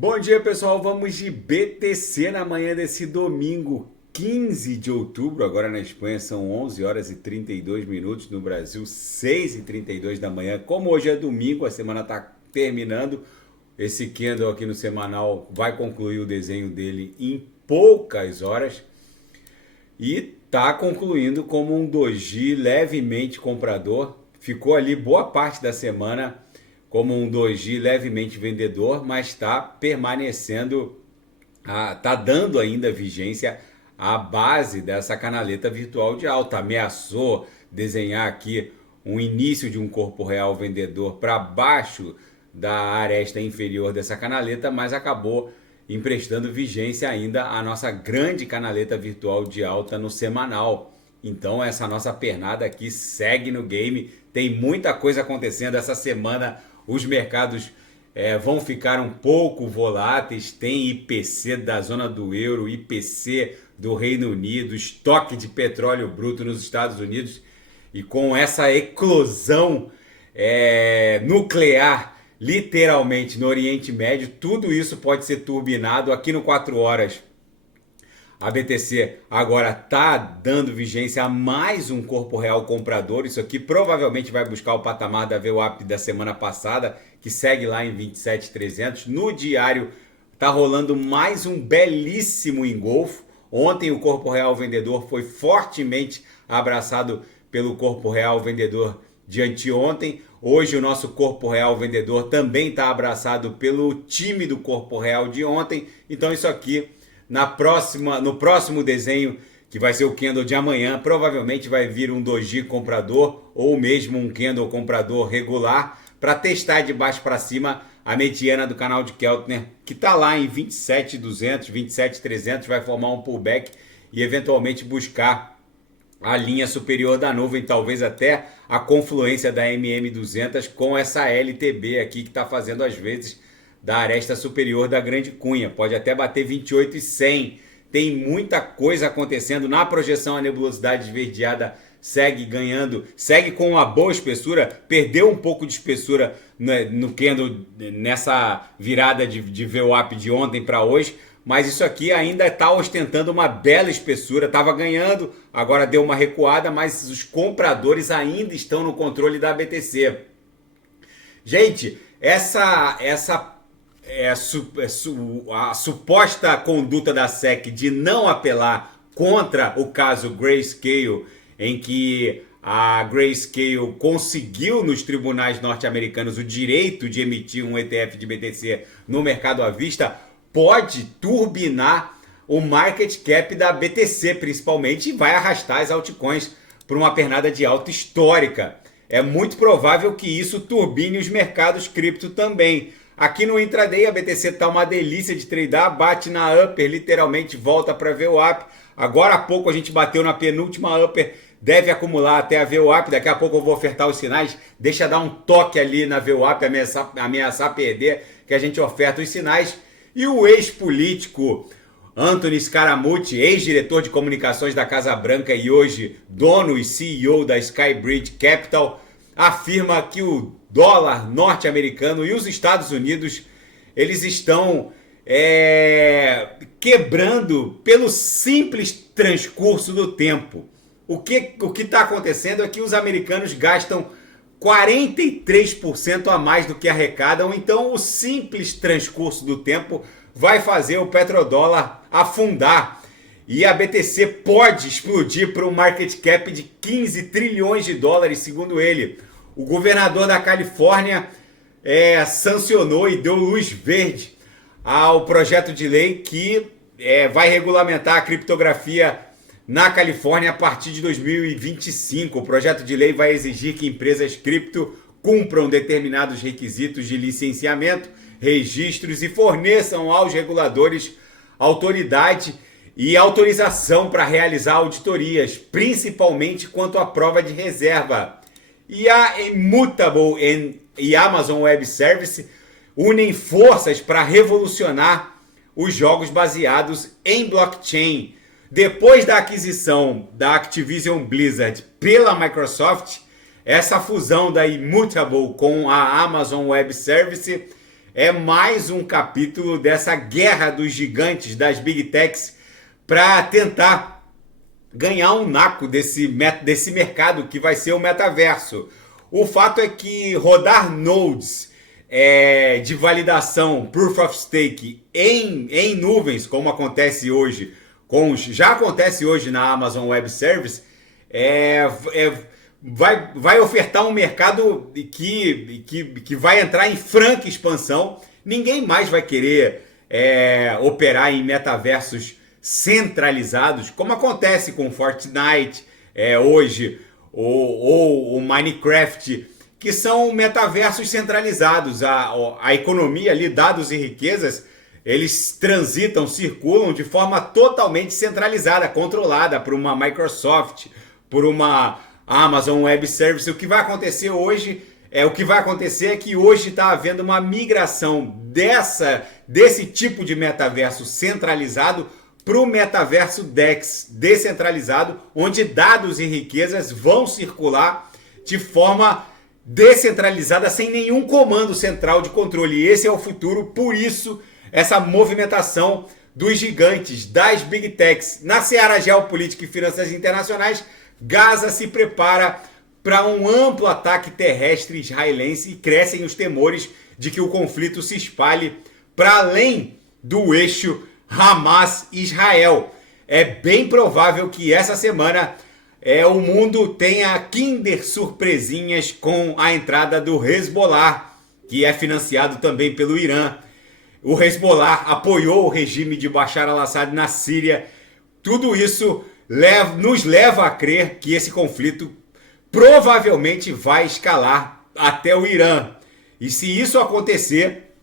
Bom dia, pessoal. Vamos de BTC na manhã desse domingo, 15 de outubro. Agora na Espanha são 11 horas e 32 minutos, no Brasil 6 e 32 da manhã. Como hoje é domingo, a semana está terminando. Esse candle aqui no semanal vai concluir o desenho dele em poucas horas e está concluindo como um doji levemente comprador. Ficou ali boa parte da semana como um doji levemente vendedor, mas está permanecendo, está dando ainda vigência à base dessa canaleta virtual de alta. Ameaçou desenhar aqui um início de um corpo real vendedor para baixo da aresta inferior dessa canaleta, mas acabou emprestando vigência ainda à nossa grande canaleta virtual de alta no semanal. Então essa nossa pernada aqui segue no game, tem muita coisa acontecendo essa semana. Os mercados vão ficar um pouco voláteis, tem IPC da zona do euro, IPC do Reino Unido, estoque de petróleo bruto nos Estados Unidos, e com essa eclosão nuclear literalmente no Oriente Médio, tudo isso pode ser turbinado aqui no 4 horas. A BTC agora está dando vigência a mais um corpo real comprador. Isso aqui provavelmente vai buscar o patamar da VWAP da semana passada, que segue lá em 27.300. No diário está rolando mais um belíssimo engolfo. Ontem o corpo real vendedor foi fortemente abraçado pelo corpo real vendedor de anteontem. Hoje o nosso corpo real vendedor também está abraçado pelo time do corpo real de ontem. Então isso aqui no próximo desenho, que vai ser o candle de amanhã, provavelmente vai vir um doji comprador ou mesmo um candle comprador regular para testar de baixo para cima a mediana do canal de Keltner, que está lá em 27.200, 27.300, vai formar um pullback e eventualmente buscar a linha superior da nuvem, talvez até a confluência da MM200 com essa LTB aqui que está fazendo às vezes da aresta superior da grande cunha. Pode até bater 28.100. Tem muita coisa acontecendo. Na projeção, a nebulosidade esverdeada segue ganhando, segue com uma boa espessura, perdeu um pouco de espessura no candle nessa virada de VWAP de ontem para hoje, mas isso aqui ainda está ostentando uma bela espessura. Estava ganhando, agora deu uma recuada, mas os compradores ainda estão no controle da BTC. Gente, a suposta conduta da SEC de não apelar contra o caso Grayscale, em que a Grayscale conseguiu nos tribunais norte-americanos o direito de emitir um ETF de BTC no mercado à vista, pode turbinar o market cap da BTC principalmente e vai arrastar as altcoins para uma pernada de alta histórica. É muito provável que isso turbine os mercados cripto também. Aqui no intraday a BTC está uma delícia de tradear, bate na upper, literalmente volta para a VWAP. Agora há pouco a gente bateu na penúltima upper, deve acumular até a VWAP, daqui a pouco eu vou ofertar os sinais, deixa dar um toque ali na VWAP, ameaçar perder, que a gente oferta os sinais. E o ex-político Anthony Scaramucci, ex-diretor de comunicações da Casa Branca e hoje dono e CEO da Skybridge Capital, afirma que o dólar norte-americano e os Estados Unidos, eles estão quebrando pelo simples transcurso do tempo. O que está acontecendo é que os americanos gastam 43% a mais do que arrecadam, então o simples transcurso do tempo vai fazer o petrodólar afundar. E a BTC pode explodir para um market cap de 15 trilhões de dólares, segundo ele. O governador da Califórnia sancionou e deu luz verde ao projeto de lei que vai regulamentar a criptografia na Califórnia a partir de 2025. O projeto de lei vai exigir que empresas cripto cumpram determinados requisitos de licenciamento, registros e forneçam aos reguladores autoridade e autorização para realizar auditorias, principalmente quanto à prova de reserva. E a Immutable e Amazon Web Service unem forças para revolucionar os jogos baseados em blockchain. Depois da aquisição da Activision Blizzard pela Microsoft, essa fusão da Immutable com a Amazon Web Service é mais um capítulo dessa guerra dos gigantes, das Big Techs, para tentar ganhar um naco desse mercado que vai ser o metaverso. O fato é que rodar nodes de validação, Proof of Stake, em nuvens, como acontece hoje, já acontece hoje na Amazon Web Service, vai ofertar um mercado que vai entrar em franca expansão. Ninguém mais vai querer operar em metaversos centralizados, como acontece com Fortnite hoje, ou o Minecraft, que são metaversos centralizados. A economia ali, dados e riquezas, eles transitam, circulam de forma totalmente centralizada, controlada por uma Microsoft, por uma Amazon Web Service. O que vai acontecer hoje é que hoje está havendo uma migração desse tipo de metaverso centralizado para o metaverso DEX descentralizado, onde dados e riquezas vão circular de forma descentralizada, sem nenhum comando central de controle. Esse é o futuro, por isso essa movimentação dos gigantes, das Big Techs. Na seara geopolítica e finanças internacionais, Gaza se prepara para um amplo ataque terrestre israelense e crescem os temores de que o conflito se espalhe para além do eixo Hamas-Israel. É bem provável que essa semana o mundo tenha Kinder surpresinhas com a entrada do Hezbollah, que é financiado também pelo Irã. O Hezbollah apoiou o regime de Bashar al-Assad na Síria. Tudo isso nos leva a crer que esse conflito provavelmente vai escalar até o Irã. E se isso acontecer,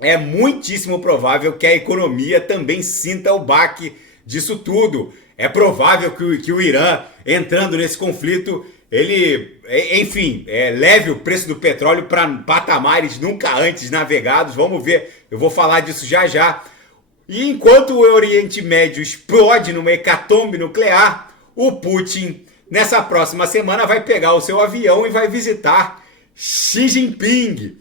é muitíssimo provável que a economia também sinta o baque disso tudo. É provável que o Irã, entrando nesse conflito, ele, enfim, leve o preço do petróleo para patamares nunca antes navegados. Vamos ver, eu vou falar disso já já. E enquanto o Oriente Médio explode numa hecatombe nuclear, o Putin, nessa próxima semana, vai pegar o seu avião e vai visitar Xi Jinping.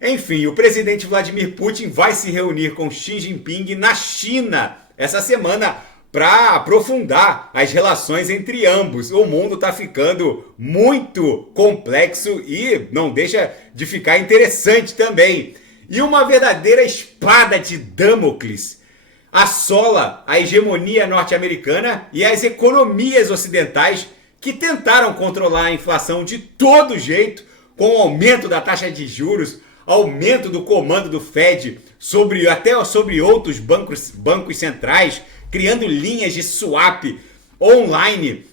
Enfim, o presidente Vladimir Putin vai se reunir com Xi Jinping na China essa semana para aprofundar as relações entre ambos. O mundo está ficando muito complexo e não deixa de ficar interessante também. E uma verdadeira espada de Damocles assola a hegemonia norte-americana e as economias ocidentais que tentaram controlar a inflação de todo jeito, com o aumento da taxa de juros, aumento do comando do Fed até sobre outros bancos centrais, criando linhas de swap online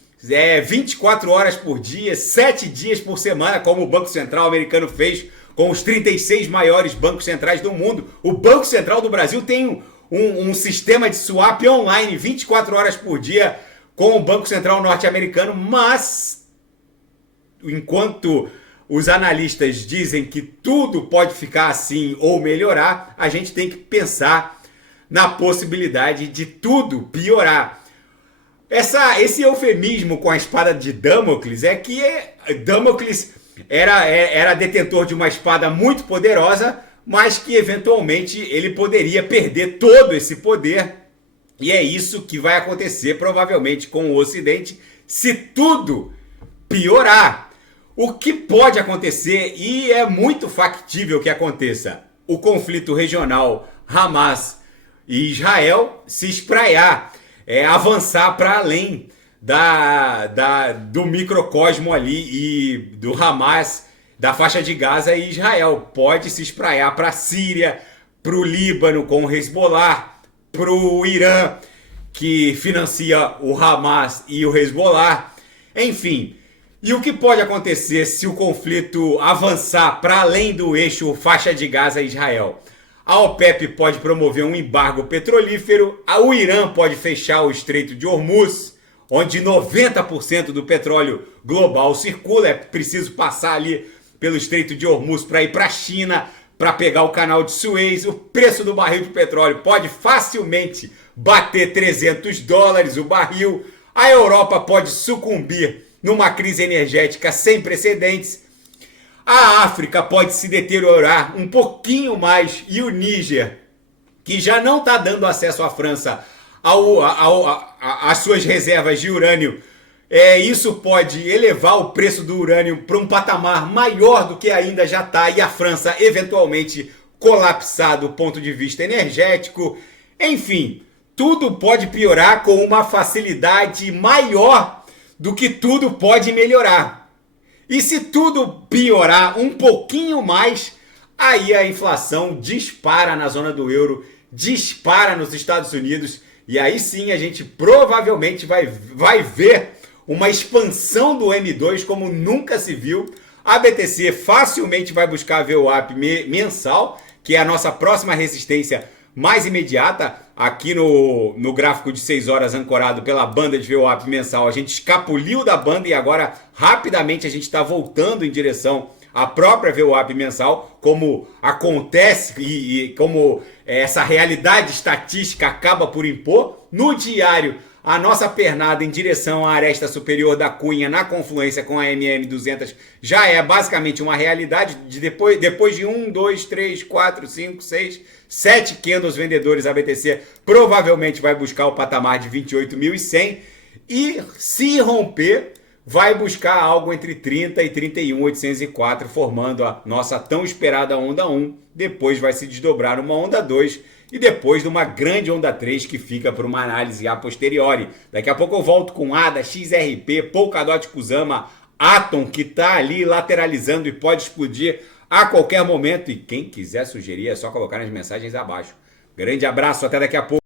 24 horas por dia, 7 dias por semana, como o Banco Central americano fez com os 36 maiores bancos centrais do mundo. O Banco Central do Brasil tem um sistema de swap online 24 horas por dia com o Banco Central norte-americano, mas enquanto os analistas dizem que tudo pode ficar assim ou melhorar, a gente tem que pensar na possibilidade de tudo piorar. Esse eufemismo com a espada de Damocles é que Damocles era detentor de uma espada muito poderosa, mas que eventualmente ele poderia perder todo esse poder. E é isso que vai acontecer provavelmente com o Ocidente se tudo piorar. O que pode acontecer, e é muito factível que aconteça, o conflito regional Hamas e Israel se espraiar, avançar para além do microcosmo ali e do Hamas, da faixa de Gaza e Israel. Pode se espraiar para a Síria, para o Líbano com o Hezbollah, para o Irã, que financia o Hamas e o Hezbollah. Enfim, e o que pode acontecer se o conflito avançar para além do eixo faixa de Gaza e Israel? A OPEP pode promover um embargo petrolífero, o Irã pode fechar o Estreito de Hormuz, onde 90% do petróleo global circula. É preciso passar ali pelo Estreito de Hormuz para ir para a China, para pegar o canal de Suez. O preço do barril de petróleo pode facilmente bater $300 o barril. A Europa pode sucumbir numa crise energética sem precedentes. A África pode se deteriorar um pouquinho mais e o Níger, que já não está dando acesso à França às suas reservas de urânio, isso pode elevar o preço do urânio para um patamar maior do que ainda já está e a França eventualmente colapsar do ponto de vista energético. Enfim, tudo pode piorar com uma facilidade maior do que tudo pode melhorar. E se tudo piorar um pouquinho mais, aí a inflação dispara na zona do euro, dispara nos Estados Unidos e aí sim a gente provavelmente vai ver uma expansão do M2 como nunca se viu. A BTC facilmente vai buscar a VWAP mensal, que é a nossa próxima resistência mais imediata. Aqui no gráfico de 6 horas ancorado pela banda de VWAP mensal, a gente escapuliu da banda e agora rapidamente a gente está voltando em direção à própria VWAP mensal, como acontece e como essa realidade estatística acaba por impor. No diário, a nossa pernada em direção à aresta superior da cunha na confluência com a MM200 já é basicamente uma realidade. Depois de 1, 2, 3, 4, 5, 6, 7 candles vendedores, a BTC provavelmente vai buscar o patamar de 28.100 e se romper, vai buscar algo entre 30 e 31.804, formando a nossa tão esperada onda 1. Depois vai se desdobrar uma onda 2 e depois de uma grande onda 3 que fica para uma análise a posteriori. Daqui a pouco eu volto com ADA, XRP, Polkadot Kusama, Atom, que está ali lateralizando e pode explodir a qualquer momento. E quem quiser sugerir é só colocar nas mensagens abaixo. Grande abraço, até daqui a pouco.